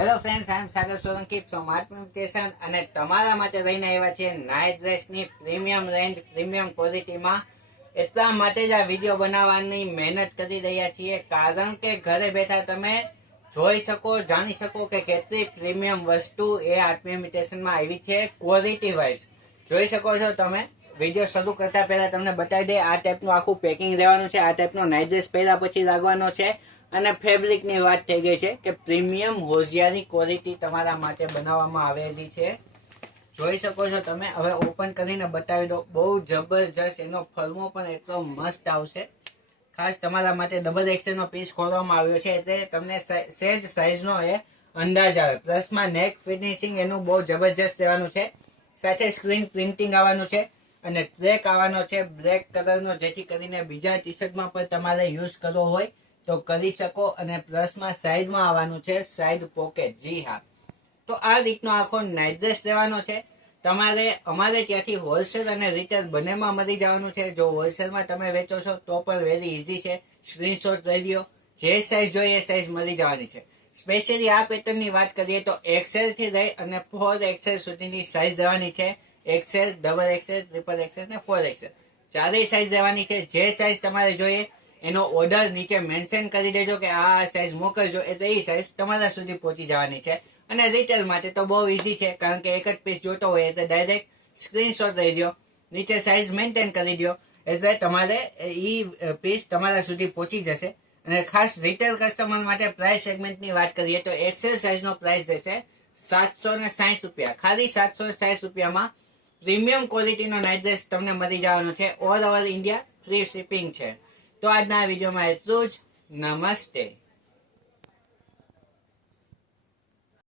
Hello friends, I am Sagar Solanki from Atmanirbhar અને તમારા માટે લઈને આવ્યા છે નાઇટ ડ્રેસની પ્રીમિયમ રેન્જ, પ્રીમિયમ ક્વોલિટીમાં. એટલા માટે જ આ વિડીયો બનાવવાની મહેનત કરી રહ્યા છીએ, કારણ કે ઘરે બેઠા તમે જોઈ શકો, જાણી શકો કે કેટલી પ્રીમિયમ વસ્તુ એ આત્મનિર્ભરમાં આવી છે. ક્વોલિટી વાઇઝ જોઈ શકો છો તમે. વિડીયો શરૂ કરતા પહેલા તમને બતાવી દે, આ ટાઈપનું આખું પેકિંગ રહેવાનું છે. આ ટાઈપનો નાઇટ ડ્રેસ પહેલા પછી લાગવાનો છે. અને ફેબ્રિકની વાત થઈ ગઈ છે કે પ્રીમિયમ હોશિયારી ક્વોલિટી તમારા માટે બનાવવામાં આવેલી છે. જોઈ શકો છો તમે. હવે ઓપન કરીને બતાવી દો. બહુ જબરજસ્ત એનો ફરમો પણ એટલો મસ્ત આવશે. ખાસ તમારા માટે ડબલ એક્સેલ નો પીસ ખોલવામાં આવ્યો છે, એટલે તમને સેજ સાઈઝનો એ અંદાજ આવે. પ્લસમાં નેક ફિનિશિંગ એનું બહુ જબરજસ્ત રહેવાનું છે. સાથે સ્ક્રીન પ્રિન્ટિંગ આવવાનું છે અને ટ્રેક આવવાનો છે બ્લેક કલરનો, જેથી કરીને બીજા ટી શર્ટમાં પણ તમારે યુઝ કરવો હોય તો કરી શકો. અને પ્લસમાં સાઈડમાં આવવાનું છે સાઈડ પોકેટ. જી હા, તો આ રીતનો આખો નાઇટ ડ્રેસ લેવાનો છે. તમારે અમારે ત્યાંથી હોલસેલ અને રિટેલ બંનેમાં મળી જવાનું છે. જો હોલસેલમાં તમે વેચો છો તો પણ વેરી ઇઝી છે. સ્ક્રીનશોટ લઈ લ્યો, જે સાઈઝ જોઈએ એ સાઈઝ મળી જવાની છે. સ્પેશિયલી આ પેટર્નની વાત કરીએ તો એક્સેલ થી લઈ અને 4XL સુધીની સાઈઝ લેવાની છે. XL, double XL, triple XL ને 4XL ચારેય સાઈઝ લેવાની છે. જે સાઈઝ તમારે જોઈએ એનો ઓર્ડર નીચે મેન્શન કરી દેજો કે આ સાઈઝ મોકલજો, એટલે એ સાઈઝ તમારા સુધી પહોંચી જવાની છે. અને રિટેલ માટે તો બહુ ઇઝી છે, કારણ કે એક જ પીસ જોતો હોય એટલે ડાયરેક્ટ સ્ક્રીનશોટ લઈ દો, નીચે સાઈઝ મેન્ટેન કરી દો, એટલે તમારે એ પીસ તમારા સુધી પહોંચી જશે. અને ખાસ રિટેલ કસ્ટમર માટે પ્રાઇસ સેગમેન્ટની વાત કરીએ તો એક્સેલ સાઈઝનો પ્રાઇસ રહેશે 760 રૂપિયા. ખાલી 760 રૂપિયામાં પ્રીમિયમ ક્વોલિટીનો નાઇટ ડ્રેસ તમને મળી જવાનો છે. All over India free shipping છે. તો આજના વિડીયોમાં એટલું જ. નમસ્તે.